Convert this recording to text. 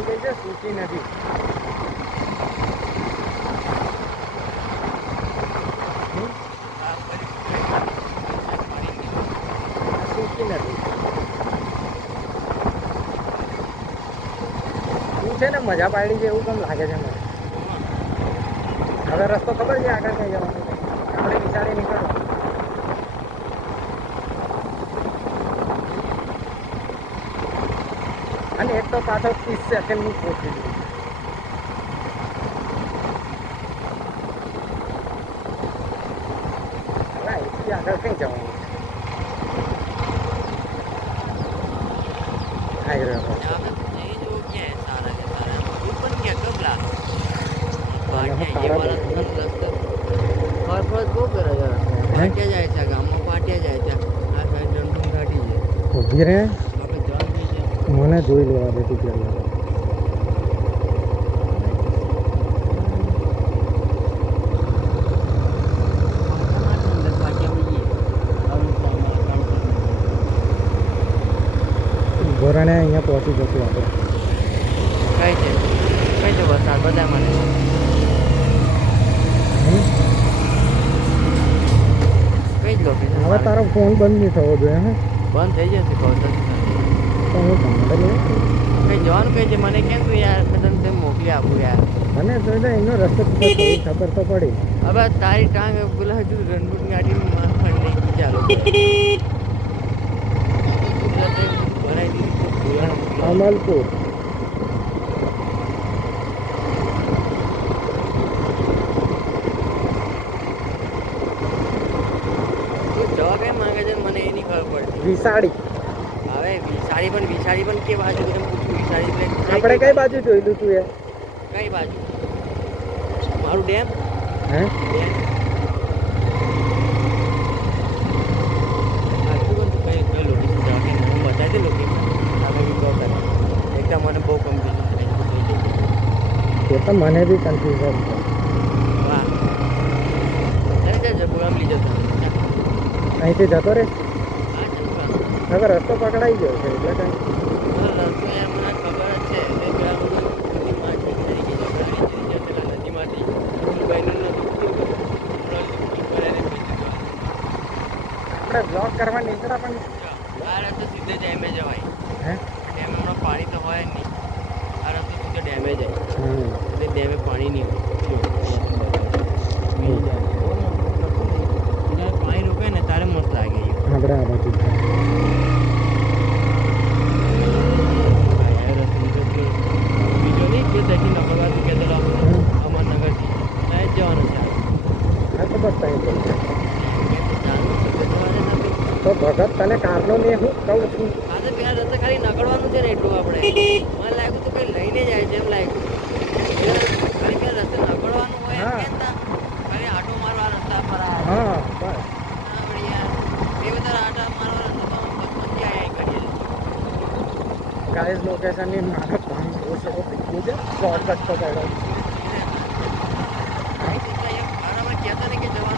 આવી ગઈ છે, સૂકી નથી. સૂકી નથી. શું છે ને મજા પાડી છે એવું કેમ લાગે છે મને. હવે રસ્તો ખબર છે આગળ કઈ જવાનું છે, આપણે વિચારી નીકળવાનું. અને એક તો પાછળ 30 સેકન્ડનું પહોંચી ગયું. અહીંથી આગળ કઈ જવાનું છે? આવી રહ્યો ઊભી રહે, મને જોઈ લેવા દે તું પહેલા. ભરણે અહીંયા પહોંચી જશું આપણે. કઈ છે વરસાદ બધા મને કઈ જ લોકેશન. હવે તારો ફોન બંધ નહીં થવો જોઈએ. હે બંધ થઈ જશે કહું તો હું સાંભળે કઈ જવાનું કઈ છે મને કેમ તું યાર મેં તને મોકલી આપું યાર. મને જોઈ લે એનો રસ્તો ખબર તો પડી. હવે તારી ટાંગ પેલા હજુ રણબૂટ ગાડીની માર ફંડી ચાલુ ભરાઈ દીધી. અમલપુર જવાબ એમ માંગે છે મને એની ખબર પડતી. વિસાડી. હવે વિસાડી પણ કે બાજુ તમે પૂછ્યું વિસાડી આપણે કઈ બાજુ જોયેલું તું એ? કઈ બાજુ મારું ડેમ? હે ડેમ સાચું પણ તું કઈ લોકેશન જવા કે હું બતાવી દે લોકેશન આગળ કહો કરે એકદમ મને બહુ કન્ફ્યુઝન થઈ એ તો મને બી કન્ફ્યુઝન છે. વાહ ચાલ પ્રોગ્રામ લીધો તમે અહીંથી જતો રે. હા ચાલ હવે રસ્તો પકડાઈ ગયો છે એટલે કઈ રસ્તો યાર મને ખબર જ છે એ પેલા બધું નદીમાં તરીકે પેલા નદીમાંથી આપણે બ્લોક કરવા નીકળ્યા પણ આ રસ્તો સીધે ડેમે જવાય. હે ડેમ હમણાં પાણી તો હોય જ નહીં. આ રસ્તો સીધો ડેમે જાય હમ એટલે ડેમે પાણી નહીં હોય. જ્યારે પાણી રોકે ને તારે મસ્ત લાગે આપણે આ બાજુ બીજો નહીં કે ત્યાંથી નકળવાથી કહેતો અમરનગરથી ત્યાં જ જવાનું છે. હા તો બસ ત્યાં તો ચાલુ તો ભગત તને કારનો ને હું કહું છું. આ તો પેલા રસ્તે ખાલી નકળવાનું છે ને એટલું આપણે મને લાગ્યું તો કંઈ લઈને જાય છે એમ લાગ્યું. ખાલી પેલા રસ્તે નકળવાનું હોય એમ કહેતા ખાલી આટો મારવા રસ્તા પર હા બસ એ બધા આટા મારવા રસ્તા બચપનથી આયા કરીએ. ગાઈઝ લોકેશનની મારો કામ બહુ સરસ થઈ ગયું છે. શોર્ટકટ તો પડ્યો. કહેતા નહીં કે જવા